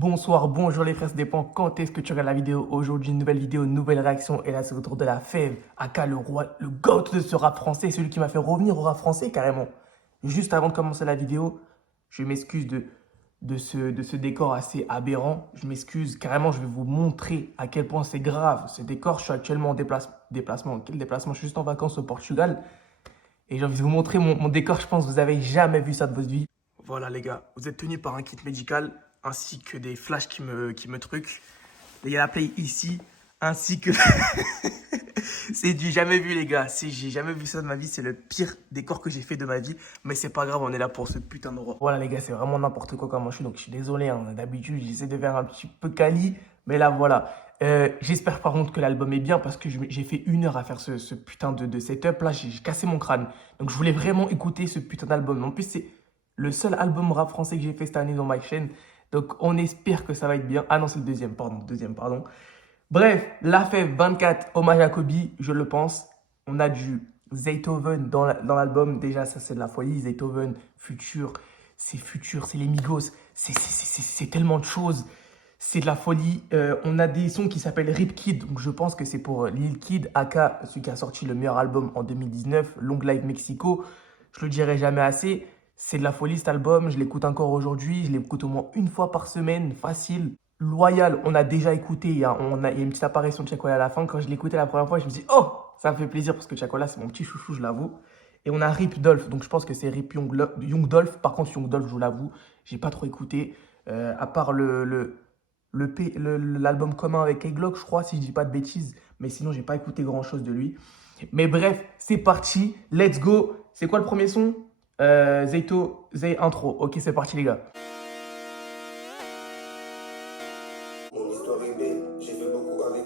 Bonsoir, bonjour les frères, ça dépend quand est-ce que tu regardes la vidéo. Aujourd'hui, une nouvelle vidéo, une nouvelle réaction. Et là, c'est autour de la Fève, aka le roi, le GOAT de ce rap français, celui qui m'a fait revenir au rap français carrément. Juste avant de commencer la vidéo, je m'excuse de ce décor assez aberrant. Je m'excuse, carrément, je vais vous montrer à quel point c'est grave. Ce décor, je suis actuellement en déplacement. Quel déplacement? Je suis juste en vacances au Portugal. Et j'ai envie de vous montrer mon décor, je pense que vous avez jamais vu ça de votre vie. Voilà les gars, vous êtes tenus par un kit médical ainsi que des flashs qui me truquent. Il y a la play ici, ainsi que... C'est du jamais vu les gars, si j'ai jamais vu ça de ma vie, c'est le pire décor que j'ai fait de ma vie. Mais c'est pas grave, on est là pour ce putain de roi. Voilà les gars, c'est vraiment n'importe quoi comme je suis, donc je suis désolé. Hein. D'habitude, j'essaie de faire un petit peu quali, mais là voilà. J'espère par contre que l'album est bien parce que j'ai fait 1 heure à faire ce putain de setup. Là, j'ai cassé mon crâne. Donc je voulais vraiment écouter ce putain d'album. En plus, c'est le seul album rap français que j'ai fait cette année dans ma chaîne. Donc on espère que ça va être bien. Ah non, c'est le deuxième, pardon. Bref, La Fève 24, hommage à Kobe, je le pense. On a du Zaytoven dans l'album. Déjà, ça c'est de la folie. Zaytoven, Futur, c'est les Migos. C'est tellement de choses. C'est de la folie. On a des sons qui s'appellent Rip Kid. Donc je pense que c'est pour Lil Kid, aka celui qui a sorti le meilleur album en 2019, Long Live Mexico. Je le dirai jamais assez. C'est de la folie cet album. Je l'écoute encore aujourd'hui. Je l'écoute au moins 1 fois par semaine, facile. Loyal, on a déjà écouté. Il y a une petite apparition de Chacola à la fin. Quand je l'écoutais la première fois, je me dis, oh, ça me fait plaisir parce que Chacola, c'est mon petit chouchou, je l'avoue. Et on a Rip Dolph. Donc je pense que c'est Rip Young Dolph. Par contre, Young Dolph, je vous l'avoue, j'ai pas trop écouté. À part l'album commun avec A-Glock, je crois, si je dis pas de bêtises. Mais sinon, j'ai pas écouté grand-chose de lui. Mais bref, c'est parti. Let's go. C'est quoi le premier son? Zay intro. Ok, c'est parti les gars. Mon histoire est belle, j'ai fait beaucoup avec.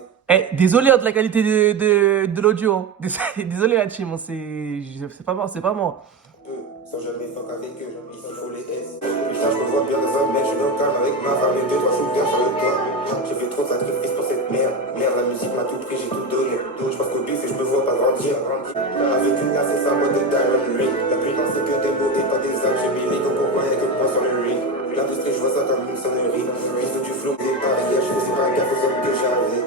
Désolé hein, de la qualité de l'audio. Hein. Désolé la team, hein, c'est pas moi, c'est pas moi. Peu, sans jamais fuck avec eux, ici faut les S. Putain, je me vois bien de femme, mais je suis dans le calme avec ma femme et 2-3 shooters sur le toit. J'ai fait trop de sacrifices pour cette merde. Merde, la musique m'a tout pris, j'ai tout donné. Je pense qu'au bif et je me vois pas grandir. Avec une glace et sa boîte de diamond ring. La plupart c'est que des mots et pas des actes. J'ai mis les gants pour y'a que moi sur le ring. L'industrie, je vois ça comme une sonnerie. Ils du flow, des barrières, je fais pas gaffe aux hommes que j'avais.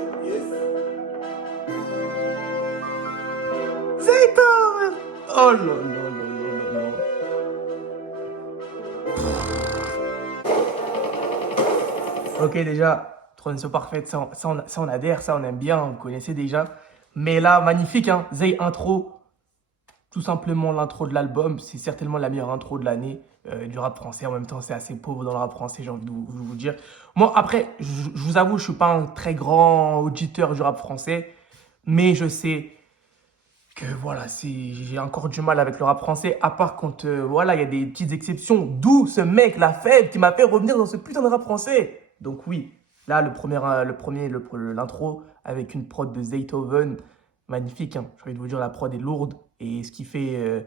Zaytoven. Oh là là là là là. Ok, déjà, transition parfaite, ça on adhère, ça on aime bien, on connaissait déjà. Mais là, magnifique, hein, Zay intro, tout simplement l'intro de l'album, c'est certainement la meilleure intro de l'année du rap français. En même temps, c'est assez pauvre dans le rap français, j'ai envie de vous dire. Moi, après, je vous avoue, je suis pas un très grand auditeur du rap français, mais je sais que voilà, j'ai encore du mal avec le rap français, à part quand voilà, il y a des petites exceptions. D'où ce mec, La Fève, qui m'a fait revenir dans ce putain de rap français. Donc oui, là, l'intro avec une prod de Zaytoven, magnifique. Hein. J'ai envie de vous dire, la prod est lourde et ce qui fait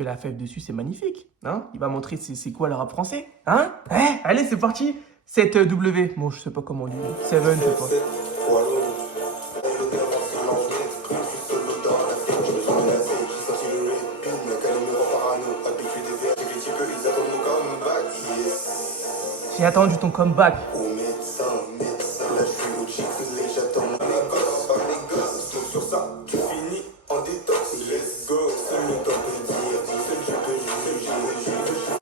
La Fève dessus, c'est magnifique. Hein. Il va montrer c'est quoi le rap français. Hein, allez, c'est parti. 7W, bon, je sais pas comment on dit. 7, je sais pas. J'ai attendu ton comeback.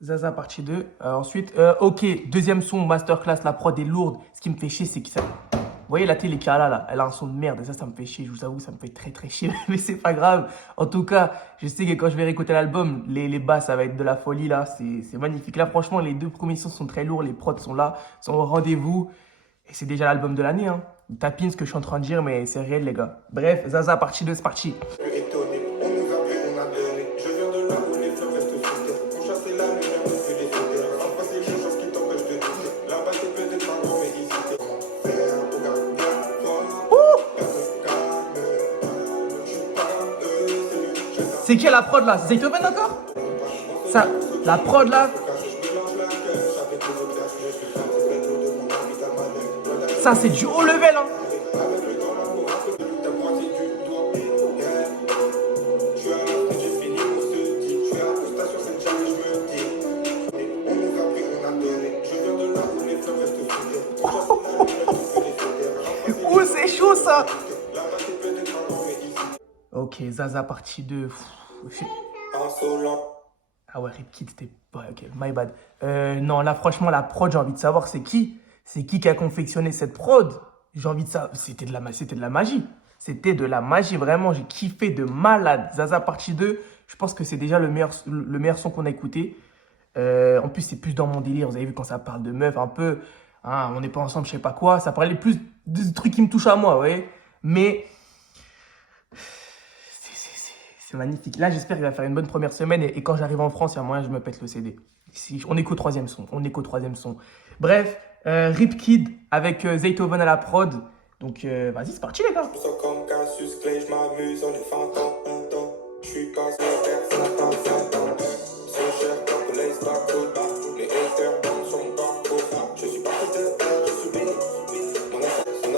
Zaza partie 2. Ensuite, ok, deuxième son, masterclass, la prod est lourde. Ce qui me fait chier, c'est que ça... Vous voyez la télé qui a là, elle a un son de merde et ça me fait chier. Je vous avoue, ça me fait très chier, mais c'est pas grave. En tout cas, je sais que quand je vais réécouter l'album, les basses, ça va être de la folie là. C'est magnifique. Là, franchement, les 2 premiers sons sont très lourds. Les prods sont là, sont au rendez-vous. Et c'est déjà l'album de l'année. Hein. Tapine ce que je suis en train de dire, mais c'est réel, les gars. Bref, Zaza partie 2, c'est parti. C'est qui la prod là? C'est Zaytoven encore? Ça, la prod là? Ça c'est du haut level hein. ça. Ok, Zaza partie 2. Ah ouais, Rip Kid, c'était pas... Ok, my bad. Non, là, franchement, la prod, j'ai envie de savoir c'est qui. C'est qui a confectionné cette prod? J'ai envie de savoir. C'était de la magie. C'était de la magie, vraiment. J'ai kiffé de malade. Zaza partie 2, je pense que c'est déjà le meilleur son qu'on a écouté. En plus, c'est plus dans mon délire. Vous avez vu quand ça parle de meuf, un peu. Hein, on n'est pas ensemble, je sais pas quoi. Ça parlait plus de trucs qui me touchent à moi, vous voyez. Mais c'est magnifique. Là, j'espère qu'il va faire une bonne première semaine. Et quand j'arrive en France, il y a moyen que je me pète le CD. Si, on est qu'au troisième son. On est qu'au troisième son. Bref, Rip Kid avec Zaytoven à la prod. Donc, vas-y, c'est parti, les gars. Je me sens comme Cassius Clay, je m'amuse en les feintant. Je suis pas sur personne, pas 20 ans. So cher, comme les barcodes. Les haters dansent sur mon parcours. Je suis parti de terre, je suis béni. Mon lifestyle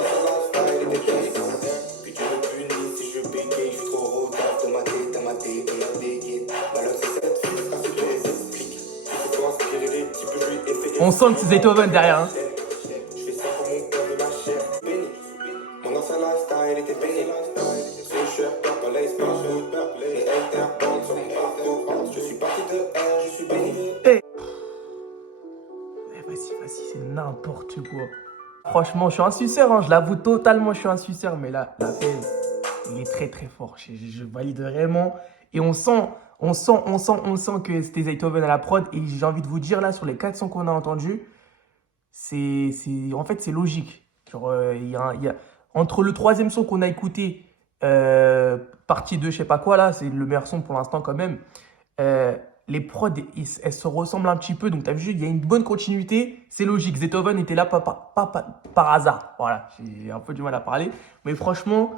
est béni. Puis tu me punis si je bégaye. Je suis trop retard de ma tête, de ma dégaine. Malheur, c'est cette fille, ça c'est les explique. Je peux inspirer les types, je lui ai fait. On sent que c'est Zaytoven derrière, hein. Je fais ça pour mon cœur et ma chair. Béni. Mon ancien lifestyle était béni. So cher, papa, les barcodes. Les haters dansent sur mon parcours. Je suis parti de R, je suis béni. Vas-y, c'est n'importe quoi. Franchement, je suis un suceur, hein, je l'avoue totalement, je suis un suceur. Mais là, la peine, il est très très fort. Je valide vraiment. Et on sent que c'était Zaytoven à la prod. Et j'ai envie de vous dire, là, sur les 4 sons qu'on a entendus, en fait, c'est logique. Genre, entre le troisième son qu'on a écouté, partie 2, je sais pas quoi, là, c'est le meilleur son pour l'instant quand même. Les prods, elles se ressemblent un petit peu. Donc, tu as vu, il y a une bonne continuité. C'est logique. Zaytoven était là par hasard. Voilà, j'ai un peu du mal à parler. Mais franchement,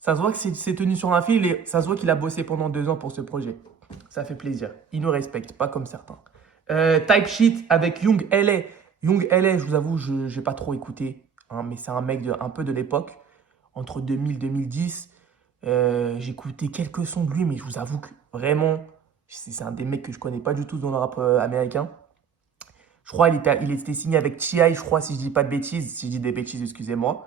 ça se voit que c'est tenu sur un fil et ça se voit qu'il a bossé pendant 2 ans pour ce projet. Ça fait plaisir. Il nous respecte, pas comme certains. Type Shit avec Young LA. Young LA, je vous avoue, je n'ai pas trop écouté. Hein, mais c'est un mec un peu de l'époque. Entre 2000 et 2010. J'ai écouté quelques sons de lui, mais je vous avoue que vraiment... C'est un des mecs que je connais pas du tout dans le rap américain. Je crois qu'il était signé avec T.I., je crois, si je dis pas de bêtises. Si je dis des bêtises, excusez-moi.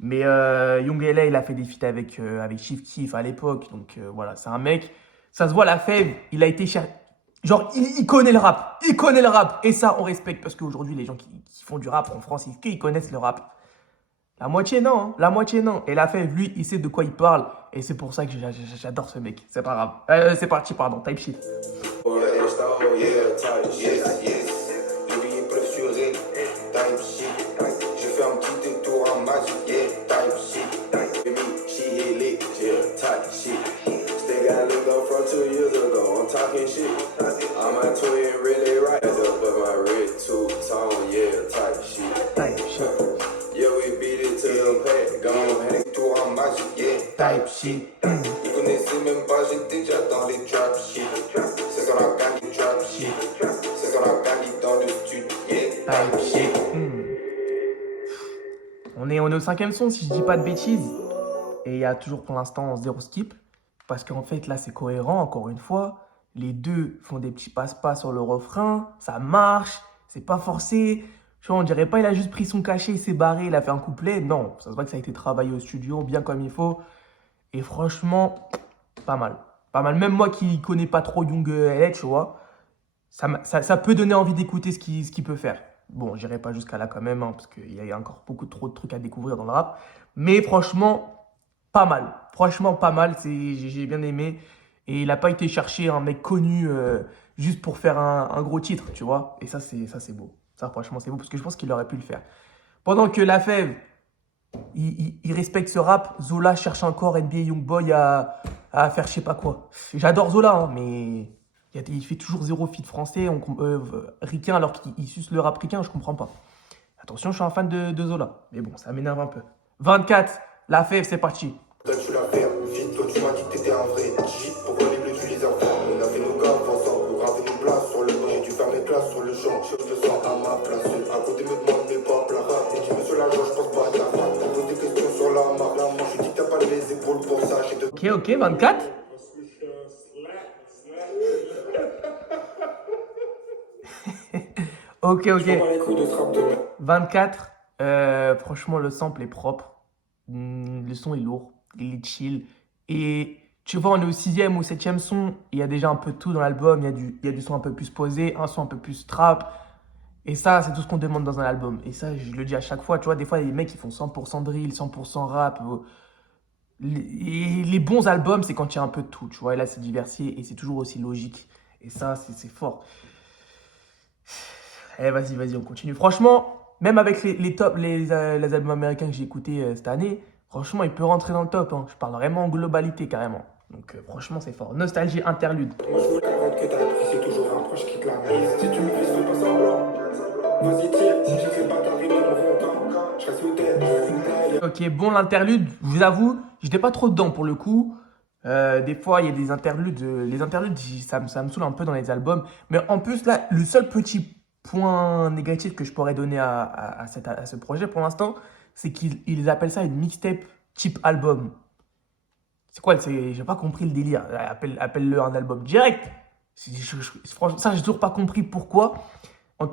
Mais Young LA, il a fait des feats avec Chief Keef à l'époque. Donc voilà, c'est un mec. Ça se voit, la fève, il a été cher. Genre, il connaît le rap. Il connaît le rap. Et ça, on respecte. Parce qu'aujourd'hui, les gens qui font du rap en France, ils connaissent le rap. La moitié, non. Hein. La moitié, non. Et la fève, lui, il sait de quoi il parle. Et c'est pour ça que j'adore ce mec. C'est pas grave. C'est parti, pardon. Type Shit. J'ai fait un petit détour en Magic, yeah, type shit. Baby, she hit lit, yeah, type shit. Still got looked up from 2 years ago, I'm talking shit. I'm a twin, really right, but my red two-tone, yeah, type shit. Type Shit. Yeah, we beat it to the pack, gone, tour en Magic, yeah, Type Shit. Ils connaissaient même pas, j'étais déjà dans les trap shit. C'est qu'on a gagné trap shit. C'est qu'on a gagné dans le studio, yeah, Type Shit. On est au 5e son, si je dis pas de bêtises. Et il y a toujours pour l'instant 0 skip. Parce qu'en fait, là, c'est cohérent, encore une fois. Les deux font des petits passe-pas sur le refrain. Ça marche. C'est pas forcé. Tu vois, on dirait pas, il a juste pris son cachet, il s'est barré, il a fait un couplet. Non, ça se voit que ça a été travaillé au studio, bien comme il faut. Et franchement, pas mal. Pas mal. Même moi qui connais pas trop Young LA, tu vois, ça peut donner envie d'écouter ce qu'il peut faire. Bon, j'irai pas jusqu'à là quand même, hein, parce qu'il y a encore beaucoup trop de trucs à découvrir dans le rap. Mais franchement, pas mal. Franchement, pas mal. J'ai bien aimé. Et il n'a pas été chercher un mec connu juste pour faire un gros titre, tu vois. Et ça, c'est beau. Ça, franchement, c'est beau, parce que je pense qu'il aurait pu le faire. Pendant que la fève, il respecte ce rap, Zola cherche encore NBA Youngboy à faire je sais pas quoi. J'adore Zola, hein, mais il fait toujours 0 feat français, ricain, alors qu'il suce le rap ricain, je comprends pas. Attention, je suis un fan de Zola, mais bon, ça m'énerve un peu. 24, la fève, c'est parti. Toi tu l'as fait, vite, toi tu m'as dit que t'étais un vrai G. Pourquoi les bleus tu les as fait? On a fait nos gars ensemble pour graver nos places sur le banc. J'ai dû faire mes classes sur le champ, je le sens à ma place. À côté me demande mes pas plat. Et dis monsieur l'agent, je pense pas à ta femme. T'as posé des questions sur la marque. Là, moi je dis que t'as pas les épaules pour ça. Ok, 24. Ok. 24. Franchement, le sample est propre. Le son est lourd, il est chill. Et tu vois, on est au 6e ou 7e son. Il y a déjà un peu de tout dans l'album. Il y a du son un peu plus posé, un son un peu plus trap. Et ça, c'est tout ce qu'on demande dans un album. Et ça, je le dis à chaque fois. Tu vois, des fois, il y a des mecs qui font 100% drill, 100% rap. Les bons albums, c'est quand il y a un peu de tout. Tu vois, et là, c'est diversifié et c'est toujours aussi logique. Et ça, c'est fort. Eh, vas-y, on continue. Franchement, même avec les albums américains que j'ai écoutés cette année, franchement, il peut rentrer dans le top, hein. Je parle vraiment en globalité, carrément. Donc, franchement, c'est fort. Nostalgie interlude. Moi je voulais rendre que t'as appris, c'est toujours un proche qui te la mise. Si tu me fais, fais pas semblant. Vas-y, tire, si je fais pas t'arriver mon roncan. Je reste sous terre, je veux une taille. Ok, bon, l'interlude, je vous avoue, j'étais pas trop dedans pour le coup. Des fois, il y a des interludes. Les interludes, ça me saoule un peu dans les albums. Mais en plus, là, le seul petit point négatif que je pourrais donner à ce projet pour l'instant, c'est qu'ils appellent ça une mixtape type album. C'est quoi? J'ai pas compris le délire. Appelle-le un album direct. Franchement, ça, j'ai toujours pas compris pourquoi. En-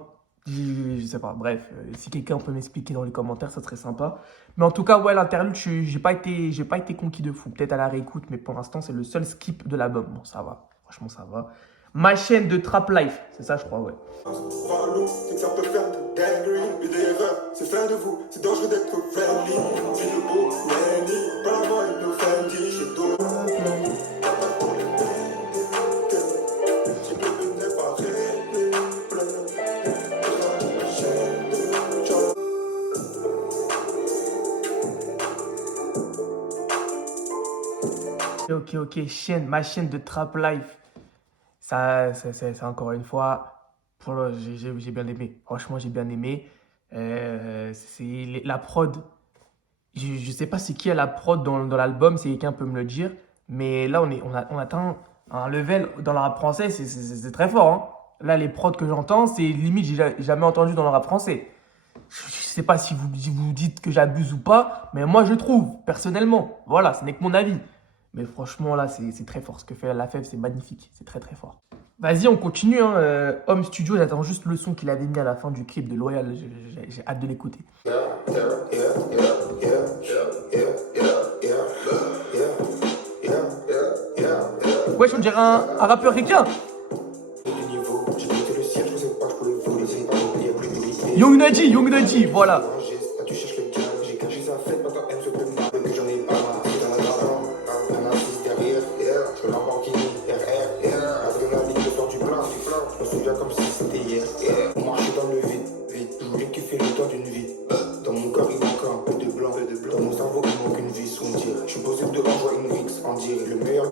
je sais pas. Bref, si quelqu'un peut m'expliquer dans les commentaires, ça serait sympa. Mais en tout cas, ouais, l'interlude, j'ai pas été conquis de fou. Peut-être à la réécoute, mais pour l'instant, c'est le seul skip de l'album. Bon, ça va. Franchement, ça va. Ma chaîne de Trap Life, c'est ça, je crois, ouais. Follow, c'est que ça peut faire de dingueries. Mais des erreurs, c'est fin de vous. C'est dangereux d'être friendly. C'est le beau, Randy. Pas la voix, il nous Fendi. J'ai d'autres. J'ai plus de n'est pas réglé. Ok, ma chaîne de Trap Life. Ça, c'est encore une fois, j'ai bien aimé. Franchement, j'ai bien aimé. La prod. Je sais pas c'est qui a la prod dans l'album, si quelqu'un peut me le dire. Mais là, on atteint un level dans le rap français, c'est très fort, hein. Là, les prods que j'entends, c'est limite, j'ai jamais entendu dans le rap français. Je sais pas si vous dites que j'abuse ou pas, mais moi, je trouve, personnellement. Voilà, ce n'est que mon avis. Mais franchement, là, c'est très fort. Ce que fait la Fève, c'est magnifique. C'est très, très fort. Vas-y, on continue, hein. Home Studio, j'attends juste le son qu'il avait mis à la fin du clip de Loyal. J'ai hâte de l'écouter. Wesh, on dirait un rappeur ricain. Du niveau, j'ai quitté le ciel, je sais pas, je peux le voler. C'est pas oublié, plus de Young Nudgy, voilà. Là, tu cherches le diable, j'ai caché sa fête, maintenant elle se peut mal. Que j'en ai pas marre, c'est dans la garde. Un artiste derrière, je fais Lamborghini, RR, adrénaline, le temps du plein. Je me souviens comme si c'était hier. On marchait dans le vide, je voulais kiffer le temps d'une vie. Dans mon corps, il manque un peu de blanc. Dans mon cerveau, il manque une vis, on dirait. Je suis posé devant, je vois une rixe, on dirait le meilleur.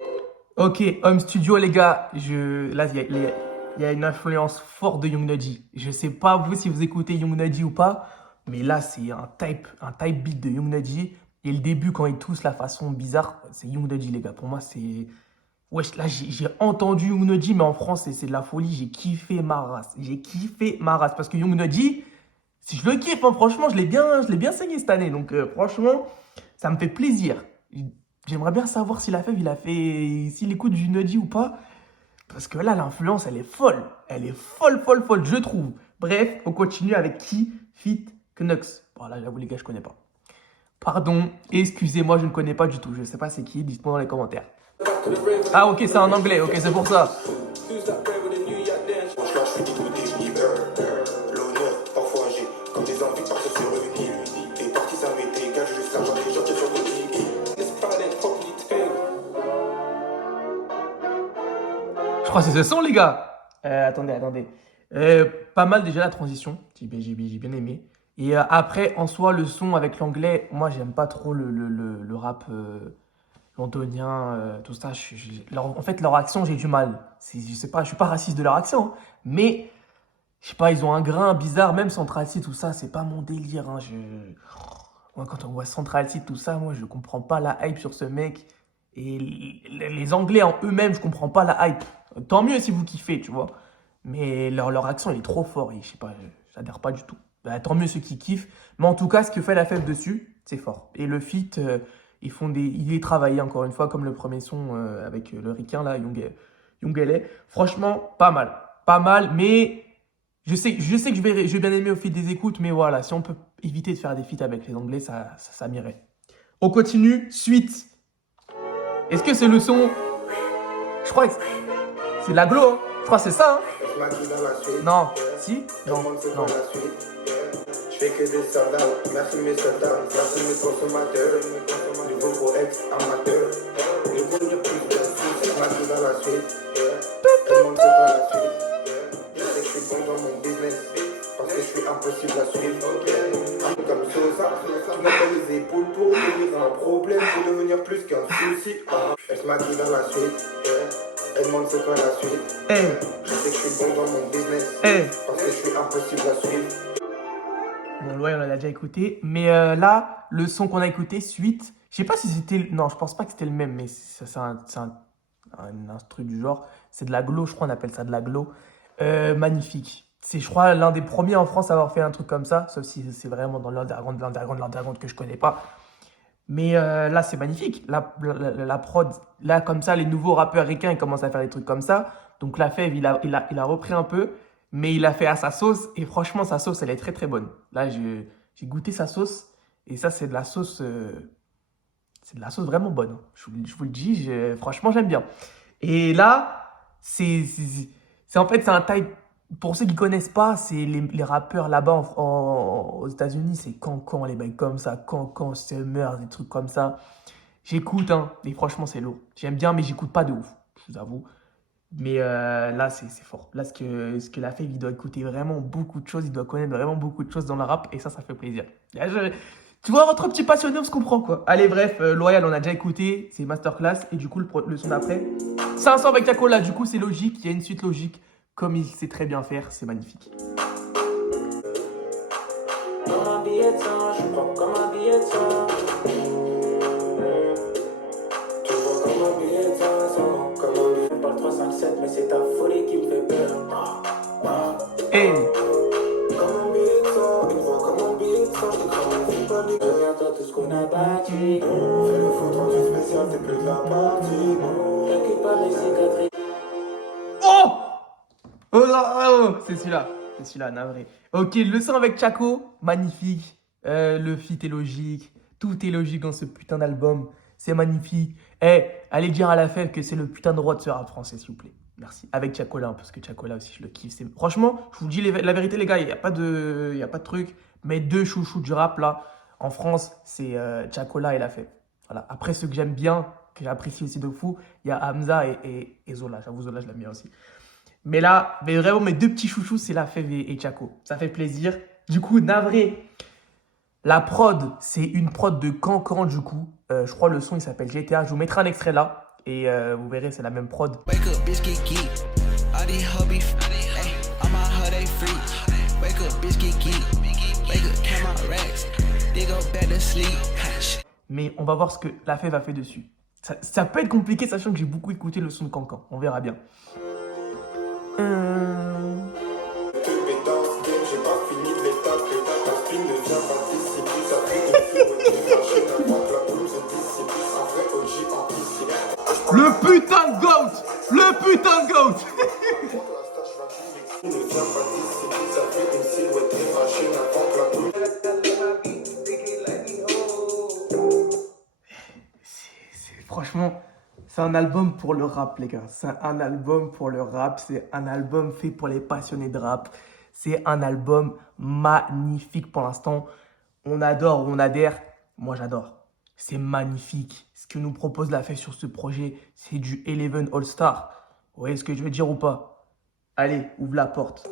Ok, Home Studio, les gars. Là, il y a une influence forte de Young Nudgy. Je sais pas vous si vous écoutez Young Nudgy ou pas, mais là, c'est un type beat de Young Nudgy. Et le début, quand il tousse la façon bizarre, c'est Young Nudgy, les gars. Pour moi, c'est... Wesh, là, j'ai entendu Young Nudgy, mais en France, c'est de la folie. J'ai kiffé ma race. J'ai kiffé ma race. Parce que Young Nudgy, si je le kiffe, hein, franchement, je l'ai bien saigné cette année. Donc, franchement, ça me fait plaisir. J'aimerais bien savoir si la Fève, s'il écoute du Nudgy ou pas. Parce que là, l'influence, elle est folle. Elle est folle, je trouve. Bref, on continue avec qui? Fit Knux. Bon, là, j'avoue, les gars, je connais pas. Pardon, excusez-moi, je ne connais pas du tout. Je sais pas c'est qui, dites-moi dans les commentaires. Ah, ok, c'est en anglais, ok, c'est pour ça. Franchement, je suis dégoûté, l'honneur, parfois j'ai comme des envies de partir sur le Nil. Les parties, ça m'était égal, juste l'argent des gens qui sont motivés. N'est-ce pas d'être propriété? Je crois que c'est ce son, les gars. Attendez. Pas mal déjà la transition. J'ai bien aimé. Et après, en soi, le son avec l'anglais, moi, j'aime pas trop le rap londonien, tout ça. En fait, leur accent, j'ai du mal. Je sais pas, je suis pas raciste de leur accent, hein, mais je sais pas, ils ont un grain bizarre, même Central C, tout ça, c'est pas mon délire, hein. Moi, quand on voit Central C, tout ça, moi, je comprends pas la hype sur ce mec. Et les Anglais en eux-mêmes, je comprends pas la hype. Tant mieux si vous kiffez, tu vois. Mais leur accent, il est trop fort. Et je sais pas, j'adhère pas du tout. Bah, tant mieux ceux qui kiffent. Mais en tout cas, ce que fait la Fève dessus, c'est fort. Et le feat, il est travaillé encore une fois, comme le premier son avec le ricain, là, Young LA. Franchement, pas mal. Pas mal, mais je sais que je vais bien aimer au fil des écoutes. Mais voilà, si on peut éviter de faire des feats avec les Anglais, ça m'irait. On continue, suite. Est-ce que c'est le son? Je crois que c'est de l'aglo, hein. Je crois que c'est ça, hein. Je m'habille dans la suite. Non. Si? Tout Non. le monde sait Non. pas la suite. Je fais que des soldats. Merci mes soldats. Merci mes consommateurs. Nouveau pour ex-amateurs. Le monde plus de suite. Je m'habille dans la suite. Tout le monde sait pas la suite. Je sais que je suis bon dans mon business. Parce que je suis impossible à suivre. Comme Sosa. Tu n'as pas les épaules pour devenir un problème. Pour devenir plus qu'un souci. Je m'habille dans la suite. Elle demande c'est quoi la suite. Eh, Je sais que je suis bon dans mon business. eh. Parce que je suis impossible à suivre. Bon, ouais, on l'a déjà écouté. Mais là, le son qu'on a écouté, suite, je sais pas si c'était... Non, je pense pas que c'était le même, mais c'est un instru du genre. C'est de l'aglo, je crois, on appelle ça de l'aglo. Magnifique. C'est, je crois, l'un des premiers en France à avoir fait un truc comme ça, sauf si c'est vraiment dans l'underground que je connais pas. Mais là, c'est magnifique. La prod, là, comme ça, les nouveaux rappeurs ricains, ils commencent à faire des trucs comme ça. Donc, la Fève, il a repris un peu, mais il a fait à sa sauce. Et franchement, sa sauce, elle est très, très bonne. Là, j'ai goûté sa sauce. Et ça, c'est de la sauce, vraiment bonne. Je vous le dis, franchement, j'aime bien. Et là, en fait, c'est un type. Pour ceux qui connaissent pas, c'est les rappeurs là-bas aux États-Unis, c'est Cancan, les mecs comme ça, Cancan, Summer, des trucs comme ça. J'écoute, hein, et franchement, c'est lourd. J'aime bien, mais j'écoute pas de ouf, je vous avoue. Mais là, c'est fort. Là, ce que la Fave, il doit écouter vraiment beaucoup de choses, il doit connaître vraiment beaucoup de choses dans le rap, et ça fait plaisir. Là, tu vois, entre petits passionnés, on se comprend, quoi. Allez, bref, Loyal, on a déjà écouté, c'est Masterclass, et du coup, le son d'après, 500 avec Taco, là, du coup, c'est logique, il y a une suite logique. Comme il sait très bien faire, c'est magnifique. Comme un billet de 100, je prends comme un billet de 100. Tu vois comme un billet de 500, comme un billet. On parle 357, mais c'est ta folie qui me fait peur. Hey, Comme un billet de 100, une fois comme un billet de 100, je crains mon fou panique. Reviens-toi tout ce qu'on a bâti. Fais le foot rendu spécial, c'est plus de la partie. T'inquiète pas mes cicatrices. oh, oh, là, oh, c'est celui-là, navré. Ok, le son avec Chaco, magnifique. Le feat est logique, tout est logique dans ce putain d'album. C'est magnifique. Eh, allez dire à la Fève que c'est le putain de roi de ce rap français, s'il vous plaît. Merci. Avec Chacola, hein, parce que Chacola aussi, je le kiffe. Franchement, je vous dis la vérité, les gars, il n'y a pas de truc. Mais deux chouchous du rap, là, en France, c'est Chacola et la Fève. Voilà. Après, ceux que j'aime bien, que j'apprécie aussi de fou, il y a Hamza et Zola. J'avoue, Zola, je l'aime bien aussi. Mais là, mais vraiment, mes deux petits chouchous, c'est la Fève et Chaco. Ça fait plaisir. Du coup, navré. La prod, c'est une prod de Cancan, du coup. Je crois le son, il s'appelle GTA. Je vous mettrai un extrait là. Et vous verrez, c'est la même prod. Wake up, bitch, get geek. All these hubby, ay, all my hub, they free. Wake up, bitch, get geek. Wake up, count my racks. They go back to sleep. Mais on va voir ce que la Fève a fait dessus. Ça peut être compliqué, sachant que j'ai beaucoup écouté le son de Cancan. On verra bien. Que mes dans ce game, j'ai pas fini de les taper. Ta spin ne vient pas d'ici. Ça fait une fille, la chaîne avant que la pelouse est d'ici. Un vrai OG anticipe. Le putain de GOAT! Le putain de GOAT! Ne vient pas d'ici. Ça fait une silhouette et ma chaîne avant que la pelouse. Franchement, c'est un album pour le rap, les gars. C'est un album pour le rap. C'est un album fait pour les passionnés de rap. C'est un album magnifique pour l'instant. On adore, on adhère. Moi, j'adore. C'est magnifique. Ce que nous propose la Fève sur ce projet, c'est du Eleven All-Star. Vous voyez ce que je veux dire ou pas? Allez, ouvre la porte.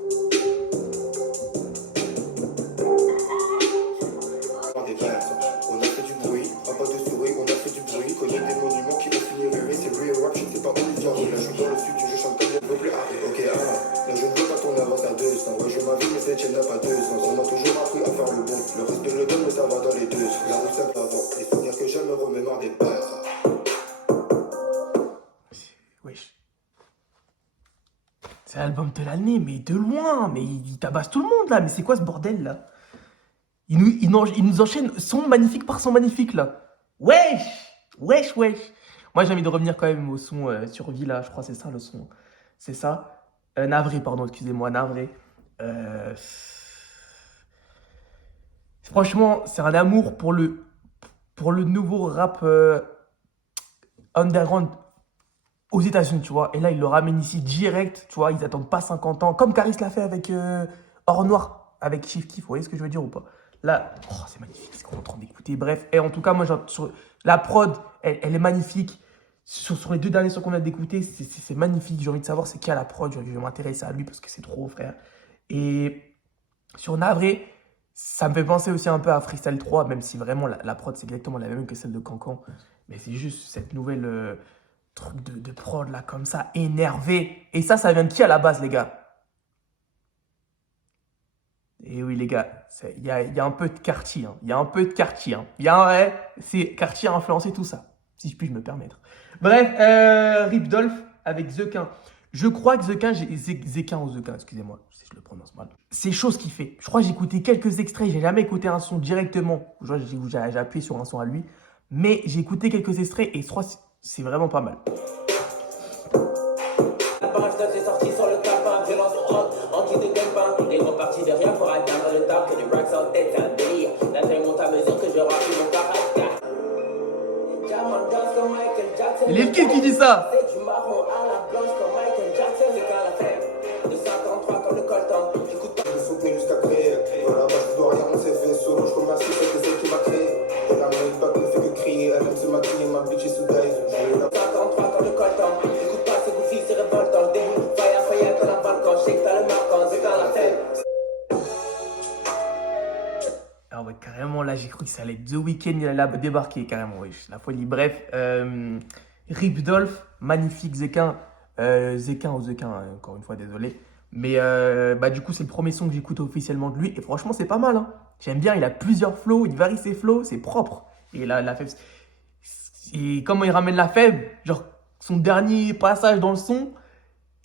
On a fait du bruit, pas de souris, on a fait du bruit. Connais des monuments qui vont finir rêver. C'est bruit et rap, je sais pas où ils viennent. Là, je suis dans le studio, je chante comme des peuples. Ok, là, je ne veux pas ton avance à 200. Ouais, je m'habille, mais c'est chaîne up à 200. On m'a toujours appris à faire le bon. Le reste de le donne, mais ça va dans les deux. La rue, ça va avant. Il faut dire que je me remémore des peurs. Wesh. C'est l'album de l'année, mais de loin. Mais il tabasse tout le monde, là. Mais c'est quoi ce bordel, là? Il nous enchaîne son magnifique par son magnifique, là. Wesh! Wesh, wesh! Moi, j'ai envie de revenir quand même au son Survie, là. Je crois que c'est ça, le son. C'est ça. Navré, pardon, excusez-moi, navré. Franchement, c'est un amour pour pour le nouveau rap underground aux États-Unis, tu vois. Et là, il le ramène ici direct, tu vois. Ils attendent pas 50 ans, comme Caris l'a fait avec Or Noir, avec Chief Keef. Vous voyez ce que je veux dire ou pas? Là, oh, c'est magnifique ce qu'on est en train d'écouter. Bref, et en tout cas, moi, genre, la prod, elle est magnifique. Sur les 2 derniers sons qu'on a d'écouter, c'est magnifique. J'ai envie de savoir c'est qui a la prod. Je vais m'intéresser à lui parce que c'est trop, frère. Et sur Navré, ça me fait penser aussi un peu à Freestyle 3, même si vraiment la prod, c'est exactement la même que celle de Cancan. Mais c'est juste cette nouvelle truc de prod, là, comme ça, énervé. Et ça vient de qui à la base, les gars? Et oui, les gars, il y a un peu de quartier. Il y a un peu de quartier. C'est quartier a influencé tout ça, si je puis me permettre. Bref, Rip Dolph avec Zequin. Je crois que Zequin, Zequin ou Zequin, excusez-moi, si je le prononce mal. C'est chaud ce qu'il fait. Je crois que j'ai écouté quelques extraits. J'ai jamais écouté un son directement. J'ai appuyé sur un son à lui. Mais j'ai écouté quelques extraits et je crois que c'est vraiment pas mal. J'ai sorti sur le capin, violence rock, anti de gameplay. On est reparti de rien pour atteindre le top, que du racks en tête, c'est un délire. La taille monte à mesure que je remplis mon caractère. Diamond danse comme Michael Jackson. Lil Kid qui dit ça. C'est du marron à la blanche comme Michael Jackson. C'est qu'à la fête de 53 comme le coltan. J'écoute pas. Je soutenais jusqu'à créer. Voilà, bah, je dois rien, on s'est fait solo. Je remercie celle qui m'a créé. Et la main pas ne fait que crier. Elle aime se maquiller, ma bitch est sous dive. 53 comme le coltan. J'écoute pas, c'est goofy, c'est révoltant. Debout, fire, comme un balcon. Je sais que t'as le marquant, c'est qu'à la fête. Ah ouais, carrément, là, j'ai cru que ça allait être The Weeknd, il allait débarquer, carrément, oui, la folie. Bref, Rip Dolph, magnifique Zequin. Zequin ou Zequin, encore une fois, désolé. Mais bah, du coup, c'est le premier son que j'écoute officiellement de lui. Et franchement, c'est pas mal, hein. J'aime bien, il a plusieurs flows, il varie ses flows, c'est propre. Et là, la fève, et comment il ramène la fève, genre son dernier passage dans le son,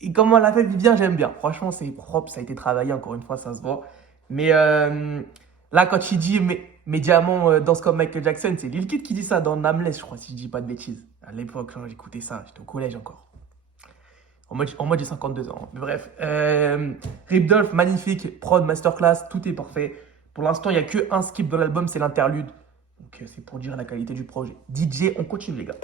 et comment la fève vient, j'aime bien. Franchement, c'est propre, ça a été travaillé, encore une fois, ça se voit. Mais là, quand il dit mes diamants dansent comme Michael Jackson, c'est Lil Kid qui dit ça dans Nameless, je crois, si je dis pas de bêtises. À l'époque, quand j'écoutais ça, j'étais au collège encore. En mode j'ai 52 ans. Mais bref, Rip Dolph, magnifique, prod, masterclass, tout est parfait. Pour l'instant, il n'y a qu'un skip dans l'album, c'est l'interlude. Donc c'est pour dire la qualité du projet. DJ, on continue les gars.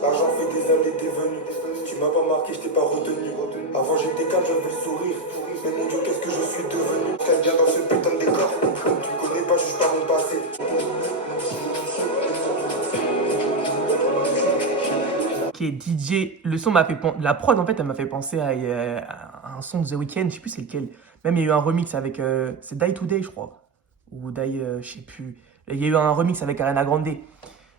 L'argent fait des années t'es venu. Si tu m'as pas marqué, je t'ai pas retenu. Avant j'étais calme, j'avais le sourire. Mais mon Dieu, qu'est-ce que je suis devenu. T'aimes bien dans ce putain de décor. Tu me connais pas, juge pas mon passé. Ok, DJ, le son m'a fait penser. La prod en fait, elle m'a fait penser à un son de The Weeknd, je sais plus c'est lequel. Même il y a eu un remix avec. C'est Die Today, je crois. Ou Die, je sais plus. Il y a eu un remix avec Ariana Grande.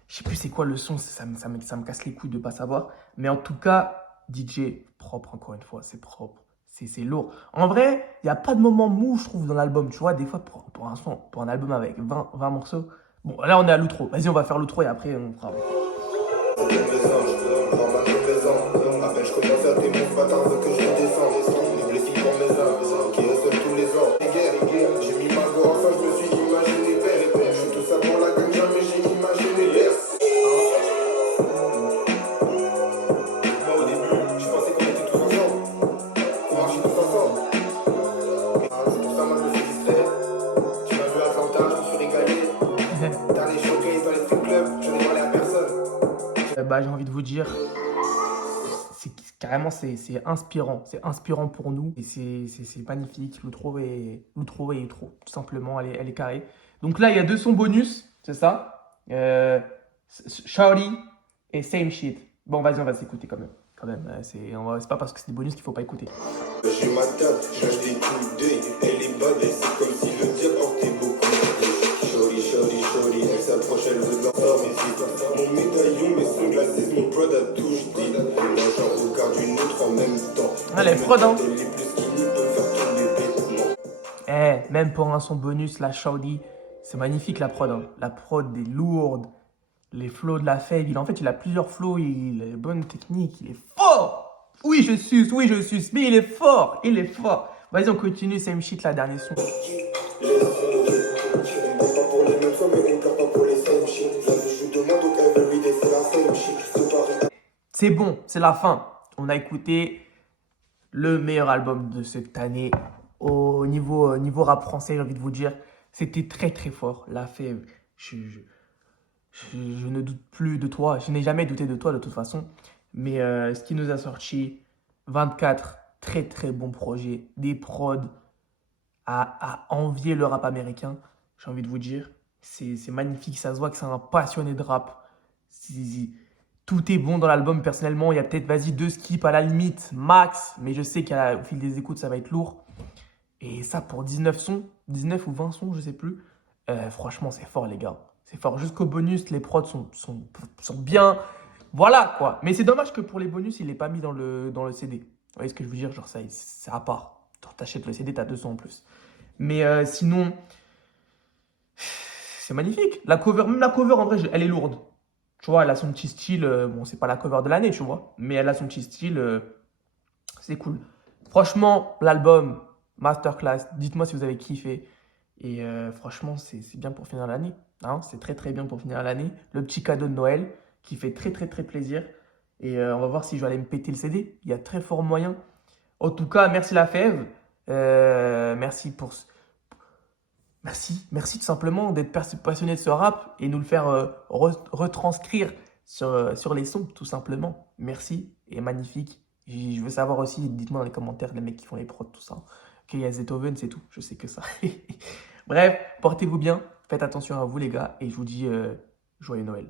Je sais plus c'est quoi le son, ça me casse les couilles de pas savoir. Mais en tout cas, DJ, propre encore une fois, c'est propre. C'est lourd. En vrai, il n'y a pas de moment mou, je trouve, dans l'album. Tu vois, des fois, pour un son, pour un album avec 20 morceaux. Bon, là, on est à l'outro. Vas-y, on va faire l'outro et après, on fera. Après je commence à tes mots, bâtard veut que je descende. Double les filles pour mes âmes, qui résonnent tous les ans. J'ai mis ma go enfin, je me suis imaginé père. Je suis tout ça pour la gagne, jamais j'ai imaginé l'air. Moi au début, je pensais qu'on était tous ensemble. Qu'on marchait tous ensemble. C'est pour ça, moi je me suis distrait. Tu m'as vu à Atlanta, je me suis régalé. Dernier choqué dans les strip clubs, je n'ai parlé à personne. Bah, j'ai envie de vous dire, carrément, c'est inspirant. C'est inspirant pour nous. Et c'est magnifique. L'outro est trop. Tout simplement, elle est carrée. Donc là, il y a 2 sons bonus. C'est ça. Shawty et Same Shit. Bon, vas-y, on va s'écouter quand même. C'est pas parce que c'est des bonus qu'il faut pas écouter. J'ai ma table, je lâche des coups d'œil. Elle est bad, et c'est comme si le diable portait beaucoup. Shorty, elle s'approche, elle veut dormir mes filles. Mon médaillon, mes sunglasses, mon prod a tout, je dis. Moi j'en regarde une autre en même temps. Ah, les prods, hein. Les plus skinny peuvent faire tomber bêtement. Même pour un son bonus, la Shawty, c'est magnifique la prod. Hein. La prod est lourde. Les flows de la fave, en fait, il a plusieurs flows, il a une bonne technique, il est fort. Oui, je suce, mais il est fort. Vas-y, on continue, Same Shit, la dernière son. C'est bon, c'est la fin. On a écouté le meilleur album de cette année. Au niveau rap français, j'ai envie de vous dire, c'était très très fort. La fève, Je ne doute plus de toi. Je n'ai jamais douté de toi de toute façon. Mais ce qui nous a sorti, 24 très très bons projets, des prods à envier le rap américain, j'ai envie de vous dire. C'est magnifique, ça se voit que c'est un passionné de rap. Tout est bon dans l'album, personnellement. Il y a peut-être, vas-y, 2 skips à la limite, max. Mais je sais qu'au fil des écoutes, ça va être lourd. Et ça pour 19 sons, 19 ou 20 sons, je sais plus. Franchement, c'est fort, les gars. C'est fort. Jusqu'au bonus, les prods sont bien. Voilà, quoi. Mais c'est dommage que pour les bonus, il n'est pas mis dans le CD. Vous voyez ce que je veux dire? Genre, ça, c'est à part. T'achètes le CD, t'as 200 en plus. Mais sinon, c'est magnifique. Même la cover, en vrai, elle est lourde. Tu vois, elle a son petit style. Bon, c'est pas la cover de l'année, tu vois. Mais elle a son petit style. C'est cool. Franchement, l'album, masterclass. Dites-moi si vous avez kiffé. Et franchement, c'est bien pour finir l'année. Hein, c'est très très bien pour finir l'année. Le petit cadeau de Noël qui fait très très très plaisir. Et on va voir si je vais aller me péter le CD. Il y a très fort moyen. En tout cas, merci la Fève. Merci pour... Merci tout simplement d'être passionné de ce rap et nous le faire retranscrire sur les sons, tout simplement. Merci et magnifique. Je veux savoir aussi, dites-moi dans les commentaires, les mecs qui font les prods, tout ça. Ok, il y a Zetoven, c'est tout. Je sais que ça. Bref, portez-vous bien. Faites attention à vous, les gars. Et je vous dis joyeux Noël.